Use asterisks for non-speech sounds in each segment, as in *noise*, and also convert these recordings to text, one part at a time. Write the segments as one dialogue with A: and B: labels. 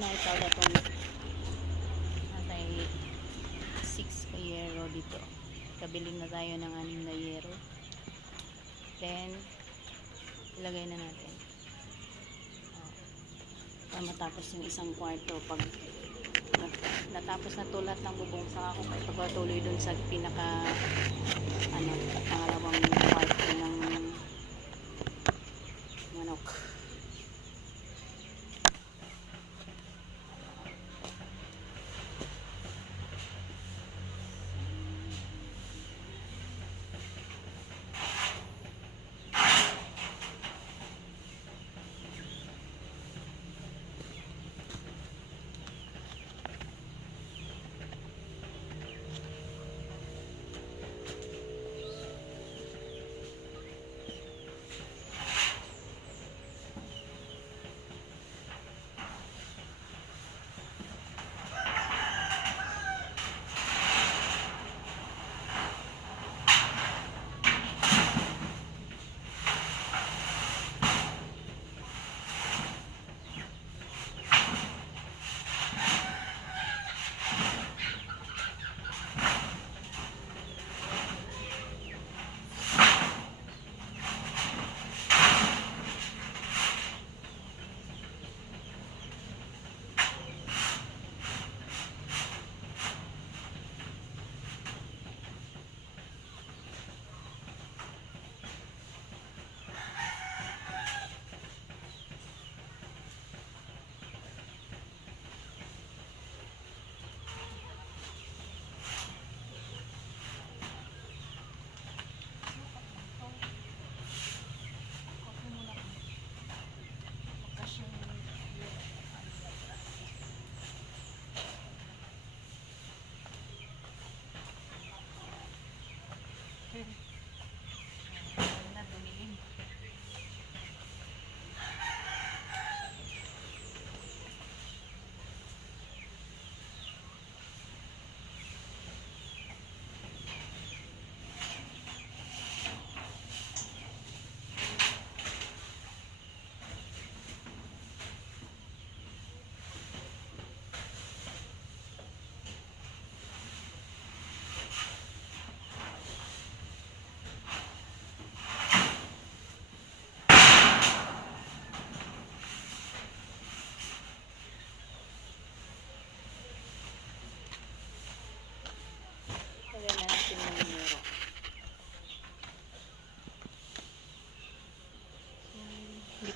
A: na itaw na itong natay 6 yero dito. Kabiling na tayo ng 6 na yero. Then, ilagay na natin. Oh. Para matapos yung isang kwarto pag nat- natapos na tulat ng bubong saka ako may pagpatuloy dun sa pinaka ano, pangalawang kwarto ng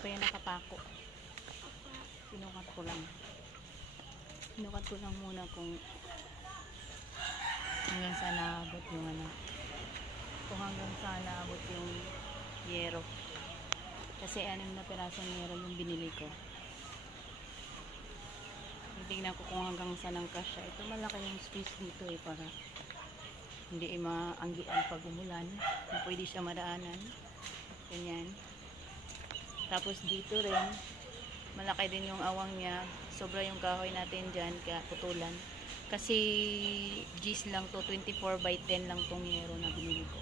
A: pa yan nakapako. Sinukat ko lang. Sinukat ko lang muna kung hanggang saan naabot yung ano. Kung hanggang saan naabot yung yero. Kasi anim na pirasong yero yung binili ko. Tingnan ko kung hanggang saan ang kasya. Ito malaki yung space dito eh para hindi maanggian pag umulan. Kung pwede siya madaanan. Ganyan. Tapos dito rin, malaki din yung awang niya. Sobra yung kahoy natin dyan, kaya putulan. Kasi G's lang to, 24 by 10 lang tong yero na binili ko.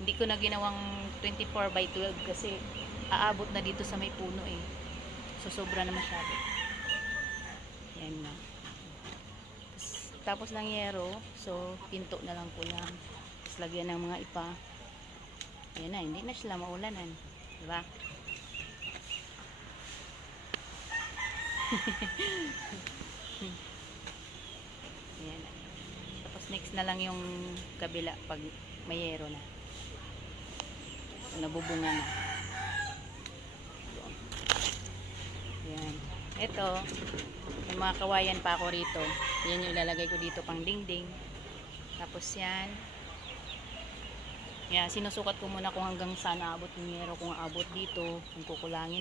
A: Hindi ko na ginawang 24 by 12 kasi aabot na dito sa may puno eh. So sobra na masyado. Yan na. Tapos ng yero, so pinto na lang ko lang. Tapos lagyan ng mga ipa. Ayan na, hindi na sila maulanan. Diba? *laughs* Ayan. Tapos next na lang yung kabila pag may yero na. Nabubunga na. Ayan. Ito, may mga kawayan pa ako rito. Yan yung ilalagay ko dito pang dingding. Tapos yan. Yan, sinusukat ko muna kung hanggang saan aabot yung yero. Kung aabot dito, kung kukulangin